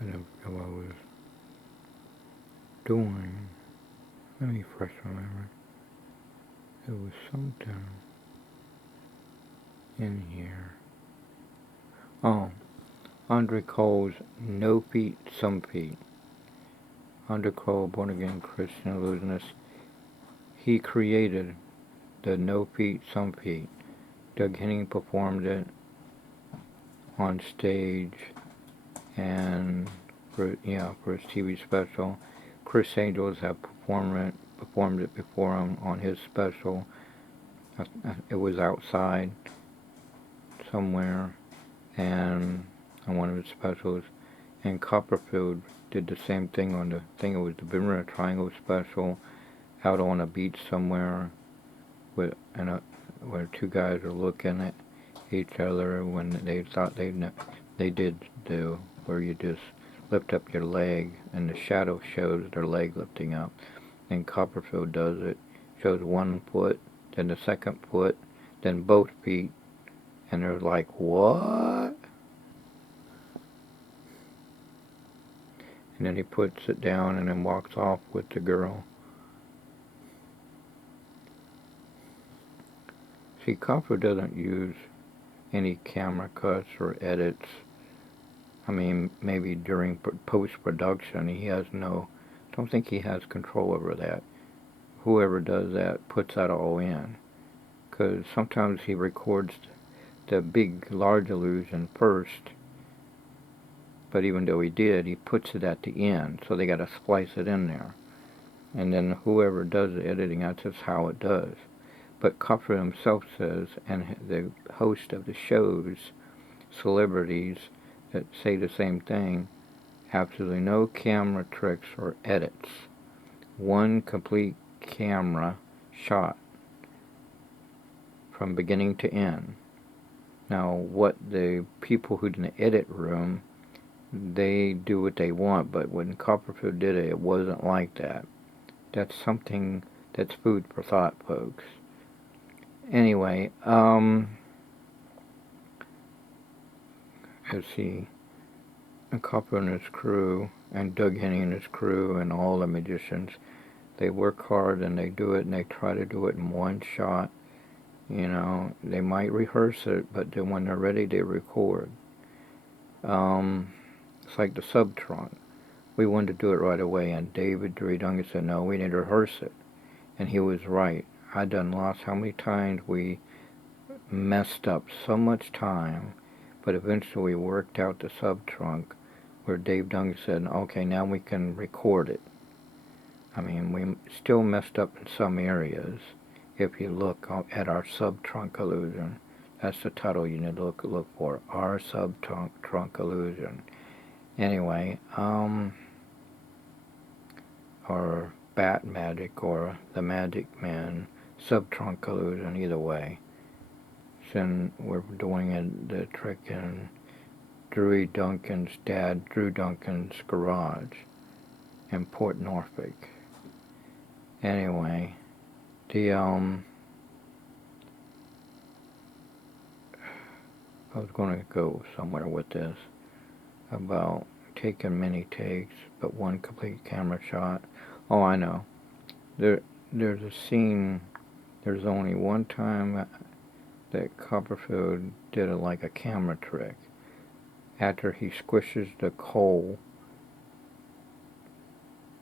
I never forgot what I was doing. Let me fresh remember. There was something in here. Oh, Andre Cole's No Feet, Some Feet. Andre Cole, born again Christian illusionist. He created the No Feet, Some Feet. Doug Henning performed it on stage and for his TV special. Chris Angels have performed it before him on his special. It was outside somewhere, and on one of his specials. And Copperfield did the same thing on the thing. It was the Bermuda Triangle special, out on a beach somewhere, where two guys are looking at each other when they thought they did do where you just lift up your leg and the shadow shows their leg lifting up. And Copperfield does it, shows one foot, then the second foot, then both feet, and they're like, what? And then he puts it down and then walks off with the girl. See, Copperfield doesn't use any camera cuts or edits. I mean, maybe during post-production, don't think he has control over that. Whoever does that puts that all in. Because sometimes he records the big, large illusion first, but even though he did, he puts it at the end, so they got to splice it in there. And then whoever does the editing, that's just how it does. But Copperfield himself says, and the host of the shows, celebrities that say the same thing, absolutely no camera tricks or edits. One complete camera shot from beginning to end. Now, what the people who in the edit room, they do what they want, but when Copperfield did it, it wasn't like that. That's something that's food for thought, folks. Anyway, let's see. And Copperfield and his crew, and Doug Henning and his crew, and all the magicians, they work hard and they do it, and they try to do it in one shot. You know, they might rehearse it, but then when they're ready, they record. It's like the sub-trunk. We wanted to do it right away, and David Duncan said, no, we need to rehearse it. And he was right. I done lost how many times we messed up so much time, but eventually we worked out the sub-trunk where Dave Duncan said, okay, now we can record it. I mean, we still messed up in some areas. If you look at our sub-trunk illusion, that's the title you need to look for, our sub-trunk illusion. Anyway, or Bat Magic, or the Magic Man, sub-trunk illusion, either way. Then we're doing the trick in Drew Duncan's dad, Drew Duncan's garage in Port Norfolk. Anyway, I was going to go somewhere with this about taking many takes but one complete camera shot. Oh, I know. There's a scene, there's only one time that Copperfield did like a camera trick. After he squishes the coal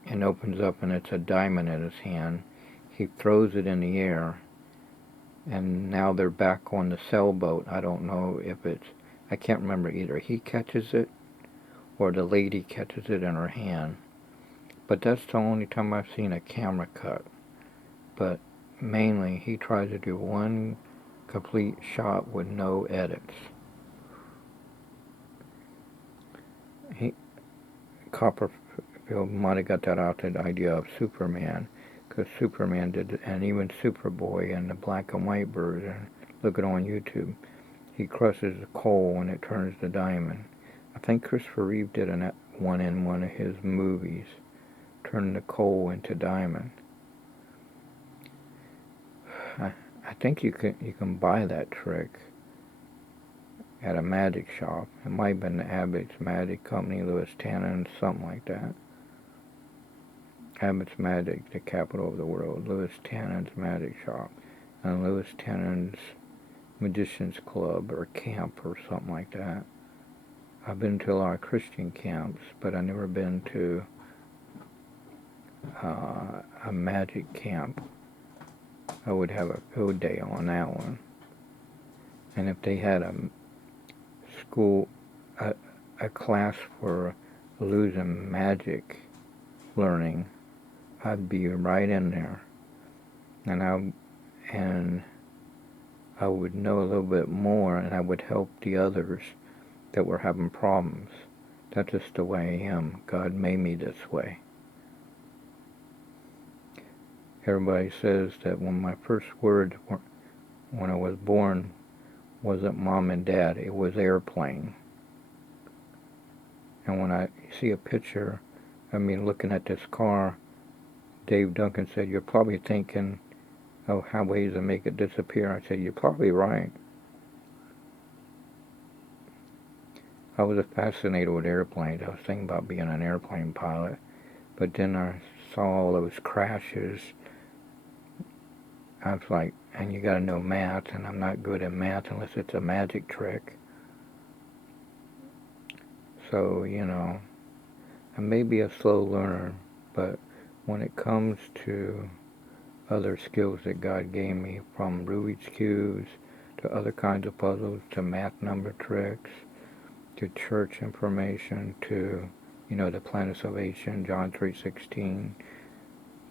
and opens up and it's a diamond in his hand, he throws it in the air, and now they're back on the sailboat. I don't know if I can't remember either. He catches it or the lady catches it in her hand. But that's the only time I've seen a camera cut. But mainly he tries to do one complete shot with no edits. Copperfield might have got that out, the idea of Superman, because Superman did it, and even Superboy and the black and white version. Look it on YouTube. He crushes the coal and it turns to diamond. I think Christopher Reeve did one in one of his movies, turned the coal into diamond. I think you can buy that trick at a magic shop. It might have been the Abbott's Magic Company, Lewis Tannen, something like that. Abbott's Magic, the capital of the world. Lewis Tannen's Magic Shop. And Lewis Tannen's Magician's Club or Camp or something like that. I've been to a lot of Christian camps, but I've never been to a magic camp. I would have a field day on that one. And if they had a school, a class for illusion magic learning, I'd be right in there. And I would know a little bit more, and I would help the others that were having problems. That's just the way I am. God made me this way. Everybody says that when my first words, when I was born, wasn't mom and dad, it was airplane. And when I see a picture of me looking at this car, Dave Duncan said, "You're probably thinking of how ways to make it disappear." I said, "You're probably right." I was fascinated with airplanes. I was thinking about being an airplane pilot. But then I saw all those crashes. I was like, and you gotta know math, and I'm not good at math unless it's a magic trick. So, I may be a slow learner, but when it comes to other skills that God gave me, from Rubik's Cubes to other kinds of puzzles to math number tricks to church information to, the plan of salvation, John 3:16,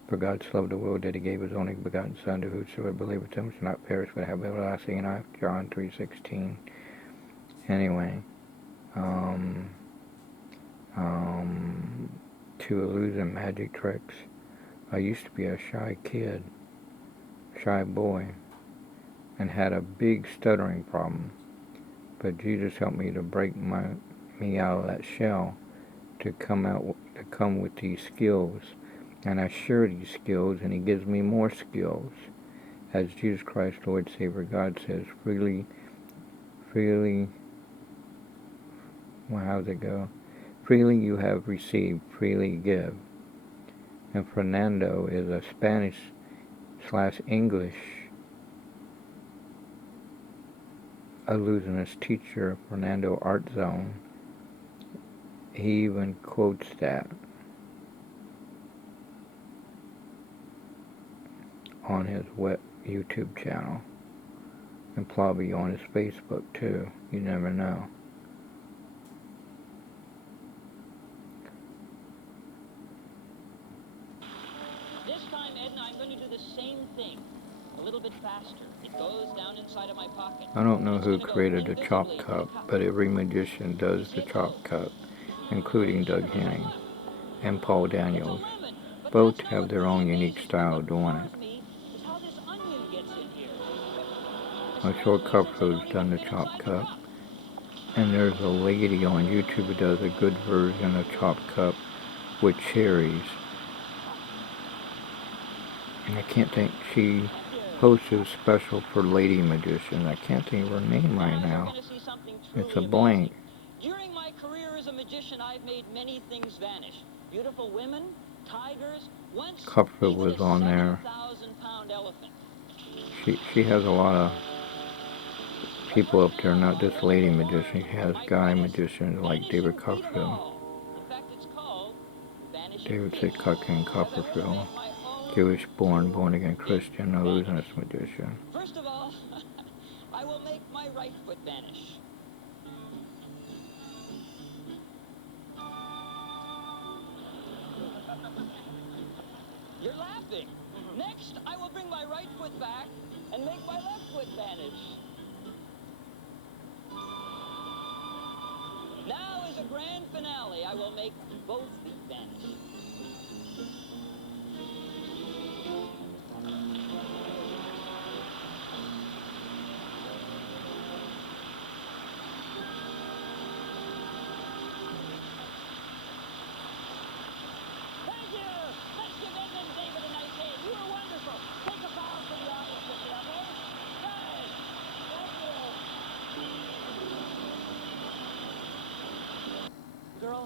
for God so loved the world that he gave his only begotten Son, to whosoever believeth him shall not perish but have everlasting life, John 3:16. Anyway, to illusion magic tricks. I used to be a shy kid, shy boy, and had a big stuttering problem. But Jesus helped me to break me out of that shell to come with these skills. And I share these skills, and he gives me more skills. As Jesus Christ, Lord, Savior, God says, freely, well, how's it go? Freely you have received, freely give. And Fernando is a Spanish/English illusionist teacher, Fernando Art Zone. He even quotes that on his YouTube channel, and probably on his Facebook too. You never know. This time, Edna, I'm going to do the same thing. A little bit faster. It goes down inside of my pocket. I don't know who created the chop cup, but every magician does the chop cup, including Doug Henning and Paul Daniels. Both have their own unique style of doing it. Short Cupford's done the chop cup, and there's a lady on YouTube who does a good version of chop cup with cherries. And I can't think, she hosts a special for lady magicians. I can't think of her name right now. It's a blank. During my career as a magician, I've made many things vanish. Beautiful women, tigers, once Cupford was on there. 7,000-pound elephant. She has a lot of people up there, not just lady magicians. She has guy magicians like David Copperfield. David C. Copperfield. Jewish born again Christian, illusionist magician. First of all, I will make my right foot vanish. You're laughing. Next, I will bring my right foot back and make my left foot vanish. Now, as a grand finale, I will make both feet vanish.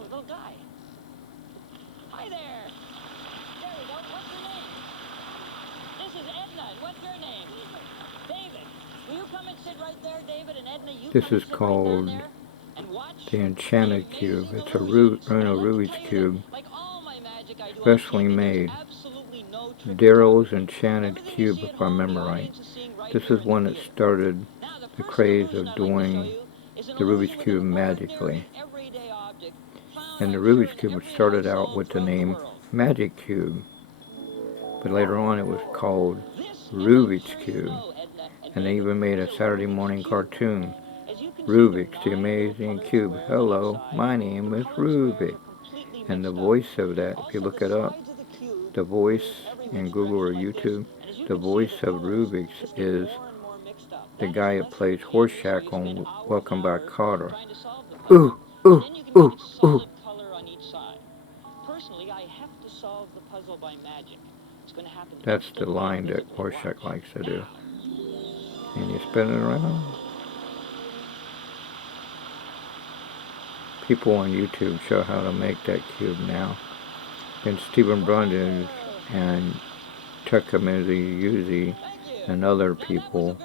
little guy. Hi there. There we go. What's your name? This is Edna. What's your name? David. Will you come and sit right there, David? And Edna, you This come and is sit right down called there and watch the Enchanted the Cube. amazing It's a illusions. Bruno And let me Ruiz tell you cube, that, like all my magic I do on specially TV, there's made. absolutely no trick or Daryl's treat. Enchanted Everything you Cube, see at if I home, the remember right. audience is seeing right This here is in the one that theater. started Now, the the first craze illusion of I'd like to show doing you is an the Rubik's illusion with an Cube magically. ordinary, everyday object found, And the I'm sure, Rubik's in Cube every started out household with the throughout the name world. Magic Cube, but later on it was called This, as I'm Rubik's sure you Cube. know, Edna and And they David, even made is a a Saturday Rubik's morning Cube. cartoon, As you can see, the Rubik's the 9 little Amazing colored Cube. squares on each Hello, side, my the name is colored squares Rubik. are completely And the mixed up. voice of that, if you Also, look the it up, sides of the cube the voice move every in which Google or direction like this. YouTube, And as you the can see, voice the of colors Rubik's just get is more and more mixed up. the That is guy who unless you're a plays genius, so you Horseshack spend on hours and Welcome Back, hours Kotter. trying to solve the puzzle. Ooh, And ooh, then you can make ooh, a ooh. solid color on each side. Personally, I have to solve the puzzle by magic. It's going to happen That's the instantly line and that visibly. Horseshack Watch. likes to do. Now. And you spin it around. People on YouTube show how to make that cube now. And Stephen Brundage and Tuckamizzi and other people,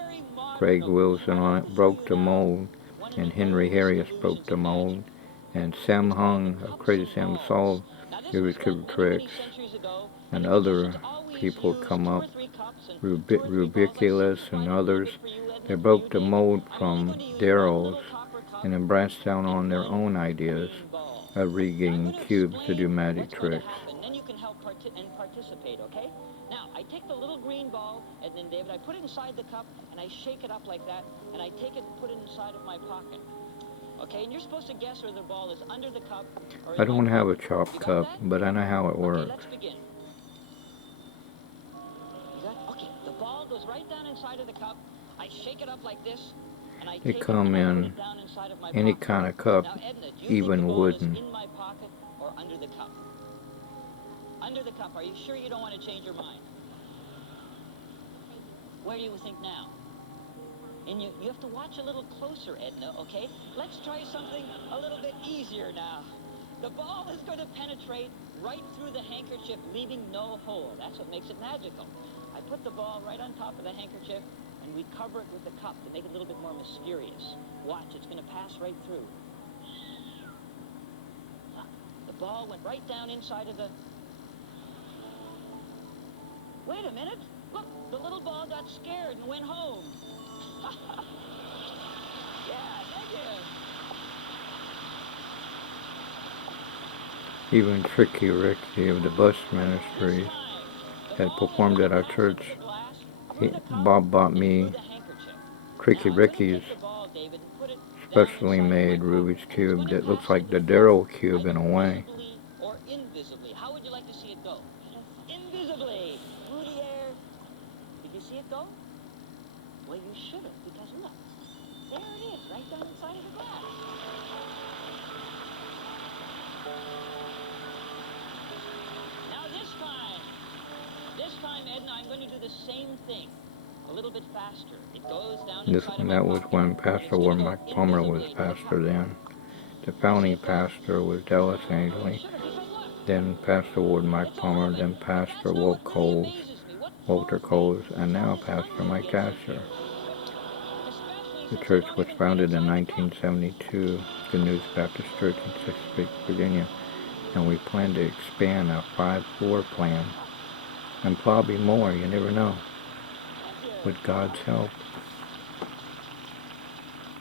Greg Wilson on it, broke the mold, and Henry Harris broke the mold, and Sam Hung of Crazy Sam solved Rubik's Cube tricks, and other people come up, Rubiculous and others. They broke the mold from Daryl's and then branched down on their own ideas of rigging cubes to do magic tricks. Then you can help participate, okay? Now, I take the little green ball, and then, David, I put it inside the cup, and I shake it up like that, and I take it and put it inside of my pocket. Okay, and you're supposed to guess whether the ball is under the cup or in I don't my have a pocket. chopped cup, but I know how it works. Okay, let's begin. Okay, the ball goes right down inside of the cup. I shake it up like this, and I They take come it and I put in it down inside of my any pocket. kind of cup, Now, Edna, do you even think the ball wooden. is in my pocket or under the cup? Under the cup. Are you sure you don't want to change your mind? Where do you think now? And you have to watch a little closer, Edna, okay? Let's try something a little bit easier now. The ball is going to penetrate right through the handkerchief, leaving no hole. That's what makes it magical. I put the ball right on top of the handkerchief, and we cover it with the cup to make it a little bit more mysterious. Watch, it's going to pass right through. The ball went right down inside of the... Wait a minute. Look, the little ball got scared and went home. Yeah, thank you. Even Tricky Ricky of the Bus Ministries had performed at our church. Bob bought me Tricky Ricky's specially made Rubik's Cube that looks like the Daryl Cube in a way. Or invisibly. How would you like to see it go? Invisibly. Through the air. Did you see it go? Well, you should have, because look. There it is, right down inside of the glass. Now this time, Edna, I'm going to do the same thing. A little bit faster. It goes down inside of my That was pocket. when Pastor Ward Mike Palmer was pastor then. The founding pastor was Dallas Angley, then Pastor Ward Mike Palmer, then Pastor Walter Coles, and now Pastor Mike Asher. The church was founded in 1972, the News Baptist Church in Chesapeake, Virginia, and we plan to expand our 5-floor plan, and probably more, you never know, with God's help.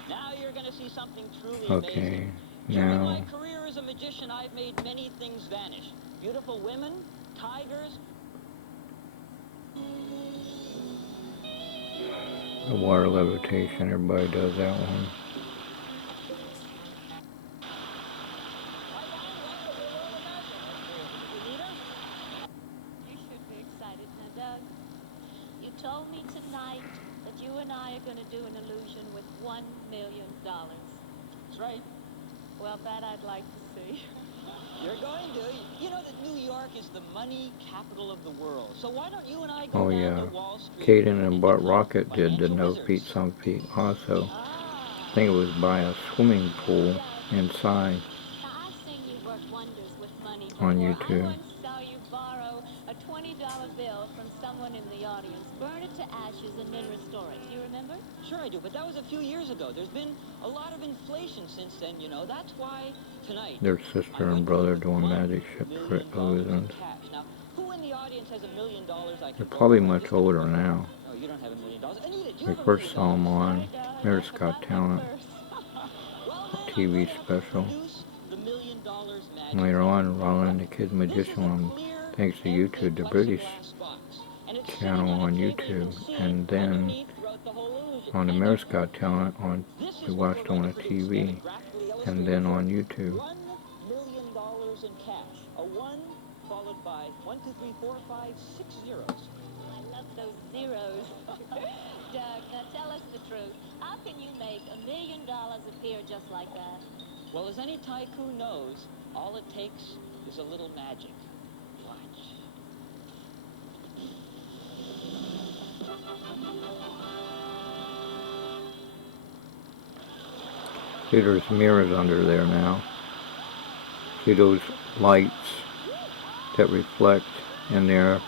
Now you're going to see something truly Okay, amazing. now... During my career as a magician, I've made many things vanish. Beautiful women, tigers. The water levitation, everybody does that one. You should be excited now, Doug. You told me tonight that you and I are going to do an illusion with $1 million. That's right. Well, that I'd like to see. You're going to. You know that New York is the money capital of the world. So why don't you and I go down to Wall Street? Caden and Bart Rocket did the No Feet, Some Feet also. I think it was by a swimming pool inside. Now, I've seen you work wonders with money on before. I YouTube. once saw you borrow a $20 bill from someone in the audience, burn it to ashes, and then restore it. Do you remember? Sure I do, but that was a few years ago. There's been a lot of inflation since then, you know. That's why tonight Their sister I'm and going to brother with doing $1 magic shit for million in illusions. cash. Now, who in the audience has $1 million I They're can probably borrow? I'm much just gonna older go. now. Oh, you don't have $1 million. Anita, do you We have $1 first million? saw them Sorry, on darling, I America's forgot Got my Talent purse. Well, then I'm TV going to have to special. produce the $1 million And magic later trick. on, Roland the Look, Kid this is Magician a on, clear, thanks to empty YouTube, the British plexiglass box. And it's sitting channel on a on table. You can YouTube. see it And then underneath throughout the whole illusion. on And America's Got Talent, this we is what we're watched going on to a produce. We have TV. it graphically And illustrated then here. on YouTube. $1 million in cash. A 1 followed by 1, 2, 3, 4, 5, 6 zeros. I love those zeros. Doug, now tell us the truth. How can you make $1 million appear just like that? Well, as any tycoon knows, all it takes is a little magic. Watch. See, there's mirrors under there now. See those lights that reflect in there,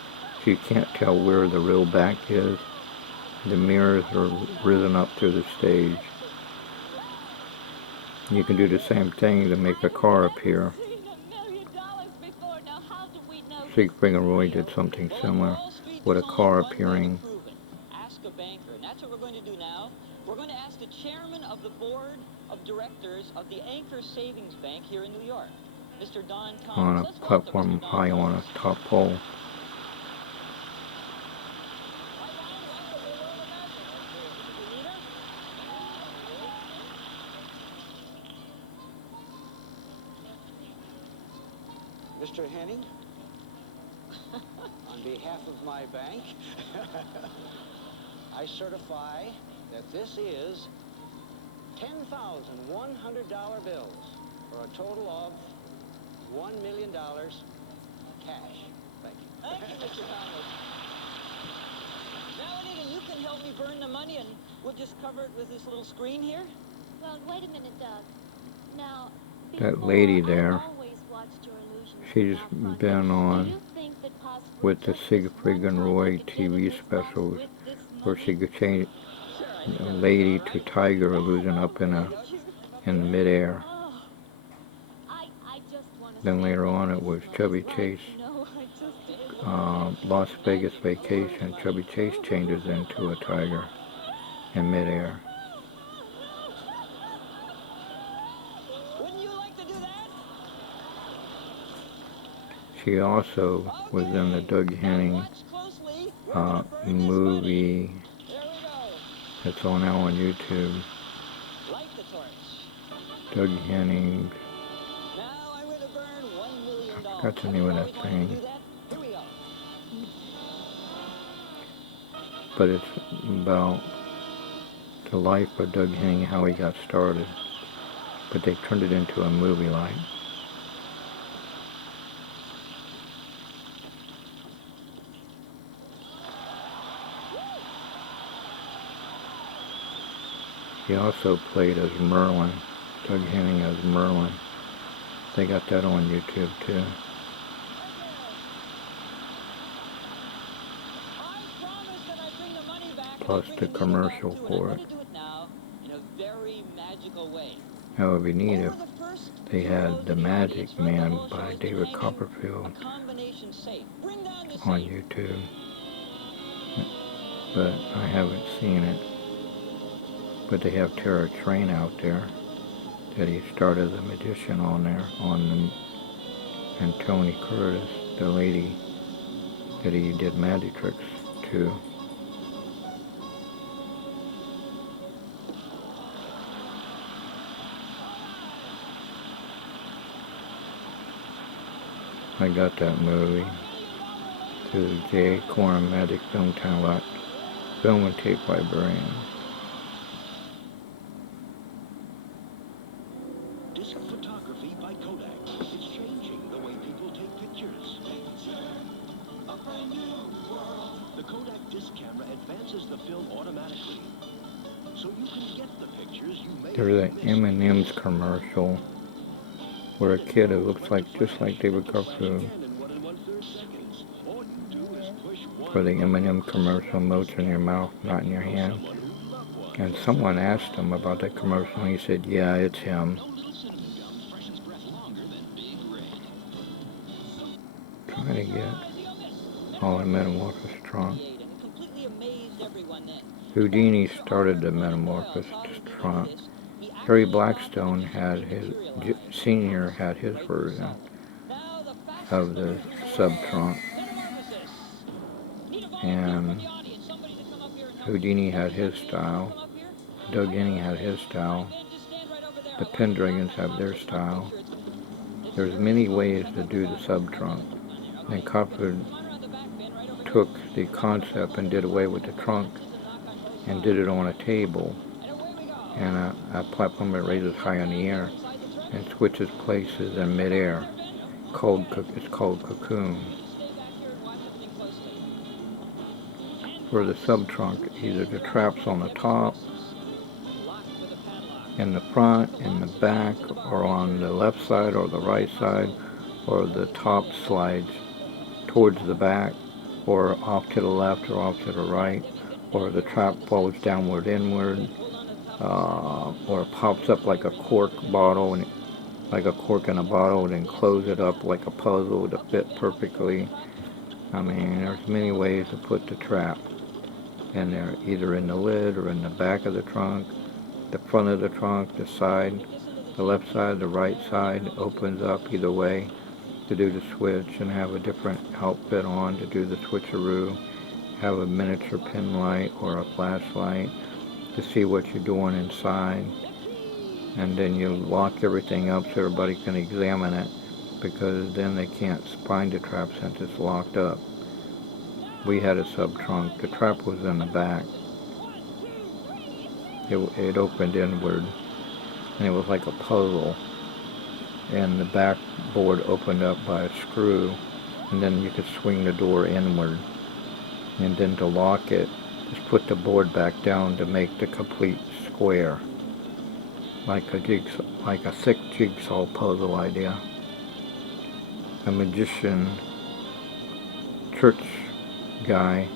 so you can't tell where the real back is. The mirrors are risen up through the stage. You can do the same thing to make a car appear. Seen $1 million before. Now, how do we know this Siegfried is and Roy real? did something Well, on similar Wall Street, with there's a only car one way to appearing. prove it. Ask a banker. And that's what we're going to do now. We're going to ask the chairman of the board of directors of the Anchor Savings Bank here in New York, Mr. Don Thomas. On a Let's welcome platform Mr. Don high on a Thomas. top pole. Mr. Henning, on behalf of my bank, I certify that this is $10,100 bills for a total of $1 million cash. Thank you. Thank you, Mr. Thomas. Now, Anita, you can help me burn the money, and we'll just cover it with this little screen here. Well, wait a minute, Doug. Now, That lady before, there, I've always watched your illusions she's from out front. been Do on you think that possibly with the just this Siegfried one and time I Roy could get TV in this box specials with this where money? she could change Sure, I a think that'll be lady all to right. tiger illusion up in midair. Oh, I just want to Then stand later there on when it was this Chubby money's Chase, right. No, I just Las Vegas Vacation. Chubby Chase changes into a tiger in midair. Wouldn't you like to do that? She also was in the Doug Henning Watch closely. We're gonna burn this movie money. There we go. that's on now on YouTube. Light the torch. Doug Henning, Now I'm going to burn $1 million. forgot the name of that thing, Do that? Here we go. but it's about the life of Doug Henning, how he got started. But they turned it into a movie like. He also played as Merlin, Doug Henning as Merlin. They got that on YouTube too. I promise that I bring the money back. Plus the commercial for it. I'm going to do it now in a very magical way. That would be neat if Over the first they few had rows The of the Magic audience, throughout the Man whole show by has been David hanging Copperfield a combination safe. Bring down the on safe. YouTube, but I haven't seen it. But they have Tara Train out there that he started the magician on there, and Tony Curtis, the lady that he did magic tricks to. I got that movie through the J. Corn Magic Film Talent Film and Tape Librarian. Disc photography by Kodak. It's changing the way people take pictures. A brand new world. The Kodak disc camera advances the film automatically, so you can get the pictures you may There's have an missed. M&M's commercial for a kid, it looks like just like David Garfield for the M&M commercial, motes in your mouth, not in your hand. And someone asked him about that commercial, and he said, yeah, it's him. Trying to get all the Metamorphosis trunk. Houdini started the Metamorphosis trunk. Harry Blackstone had his, Senior had his version of the sub-trunk. And Houdini had his style. Doug Henning had his style. The Pendragons have their style. There's many ways to do the sub-trunk. And Copper took the concept and did away with the trunk and did it on a table and a platform that raises high in the air and switches places in midair. It's called cocoon. For the sub-trunk, either the trap's on the top, in the front, in the back, or on the left side or the right side, or the top slides towards the back, or off to the left or off to the right, or the trap falls downward inward, or pops up like a cork bottle, and like a cork in a bottle, and then close it up like a puzzle to fit perfectly. I mean, there's many ways to put the trap in there, either in the lid or in the back of the trunk, the front of the trunk, the side, the left side, the right side opens up either way to do the switch and have a different outfit on to do the switcheroo, have a miniature pin light or a flashlight to see what you're doing inside, and then you lock everything up so everybody can examine it, because then they can't find the trap since it's locked up. We had a sub-trunk. The trap was in the back. It opened inward, and it was like a puzzle, and the back board opened up by a screw, and then you could swing the door inward. And then to lock it, just put the board back down to make the complete square, like a thick jigsaw puzzle idea. A magician, church guy,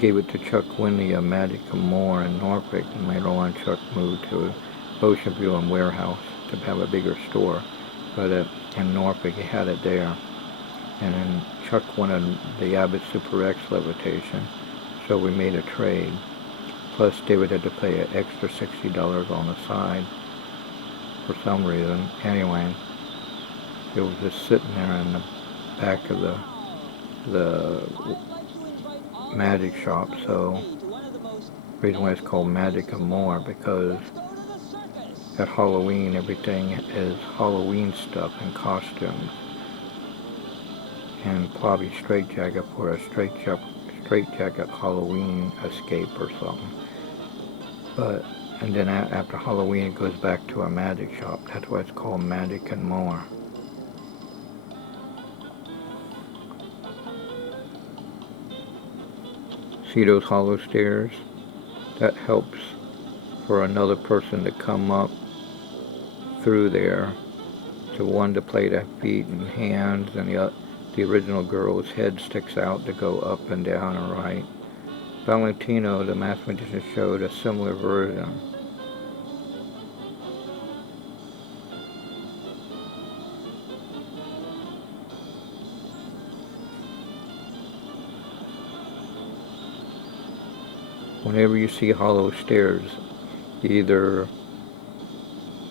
gave it to Chuck Winley of Magic and More in Norfolk, and later on Chuck moved to Ocean View and Warehouse to have a bigger store. But in Norfolk, he had it there. And then Chuck wanted the Abbott Super X levitation, so we made a trade. Plus, David had to pay an extra $60 on the side for some reason. Anyway, it was just sitting there in the back of the magic shop. So the reason why it's called Magic and More, because at Halloween everything is Halloween stuff and costumes, and probably straitjacket for a straitjacket Halloween escape or something. But and then after Halloween it goes back to a magic shop. That's why it's called Magic and More. See those hollow stairs? That helps for another person to come up through there, to one to play the feet and hands, and the original girl's head sticks out to go up and down and right. Valentino, the mathematician, showed a similar version. Whenever you see hollow stairs, either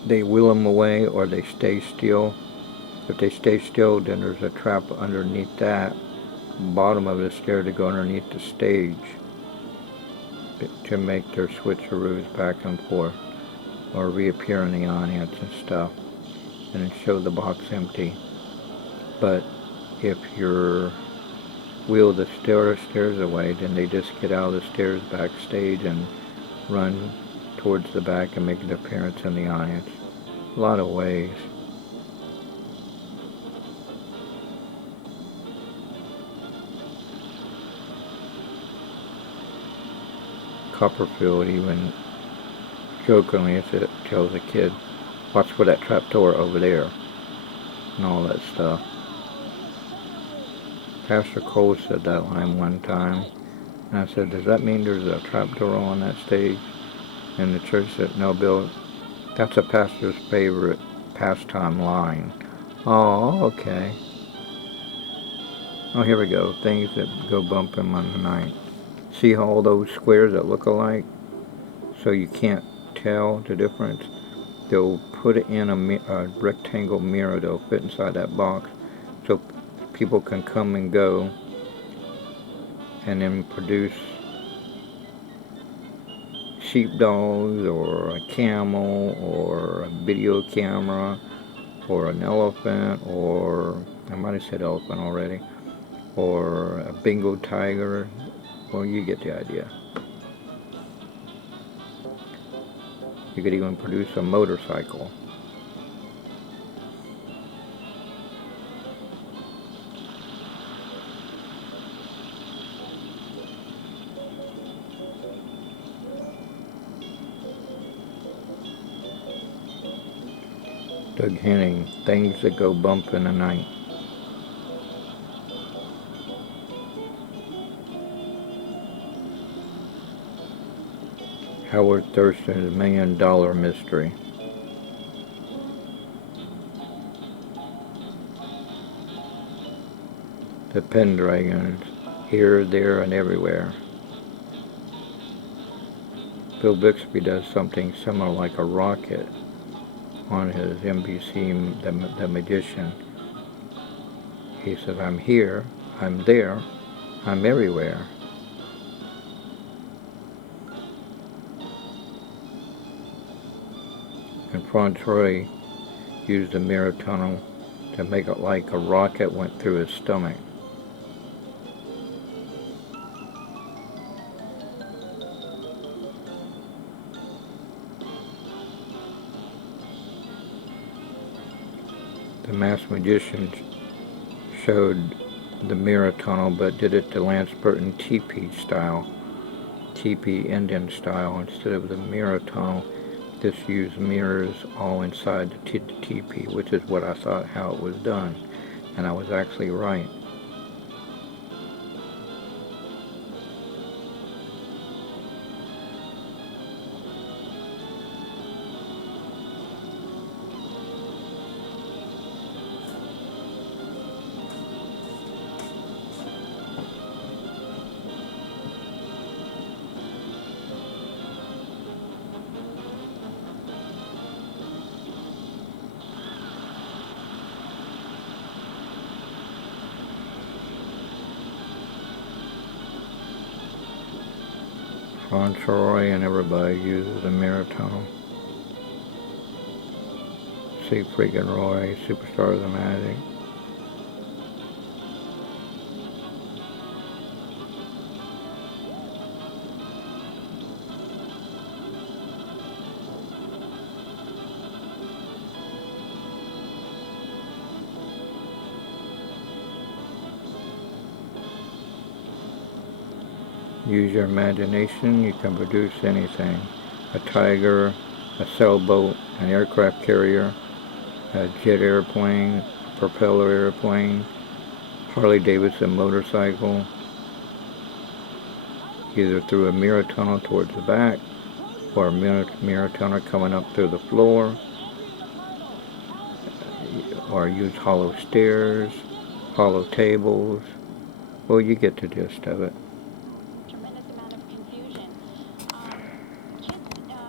they wheel them away or they stay still. If they stay still, then there's a trap underneath that bottom of the stair to go underneath the stage to make their switcheroos back and forth or reappear in the audience and stuff, and then show the box empty. But if you're wheel the stairs away, then they just get out of the stairs backstage and run towards the back and make an appearance in the audience. A lot of ways. Copperfield even jokingly tells a kid, watch for that trapdoor over there. and all that stuff. Pastor Cole said that line one time, and I said, does that mean there's a trapdoor on that stage? And the church said, no, Bill, that's a pastor's favorite pastime line. Oh, okay. Oh, here we go. Things that go bump in the night. See how all those squares that look alike? So you can't tell the difference? They'll put it in a rectangle mirror. They'll fit inside that box so people can come and go and then produce sheepdogs or a camel or a video camera or an elephant, or I might have said elephant already, or a Bengal tiger. Well, you get the idea. You could even produce a motorcycle. Doug Henning, things that go bump in the night. Howard Thurston's $1 Million Mystery. The Pendragons, here, there, and everywhere. Bill Bixby does something similar like a rocket on his NBC, The Magician. He says, I'm here, I'm there, I'm everywhere. And Francois used the mirror tunnel to make it like a rocket went through his stomach. The Masked Magician showed the mirror tunnel, but did it the Lance Burton teepee style, teepee Indian style. Instead of the mirror tunnel, this used mirrors all inside the teepee, which is what I thought how it was done, and I was actually right. Francois and everybody uses the mirror tunnel. Siegfried and Roy, Superstars of Magic. Use your imagination, you can produce anything. A tiger, a sailboat, an aircraft carrier, a jet airplane, propeller airplane, Harley Davidson motorcycle, either through a mirror tunnel towards the back, or a mirror tunnel coming up through the floor, or use hollow stairs, hollow tables. Well, you get the gist of it.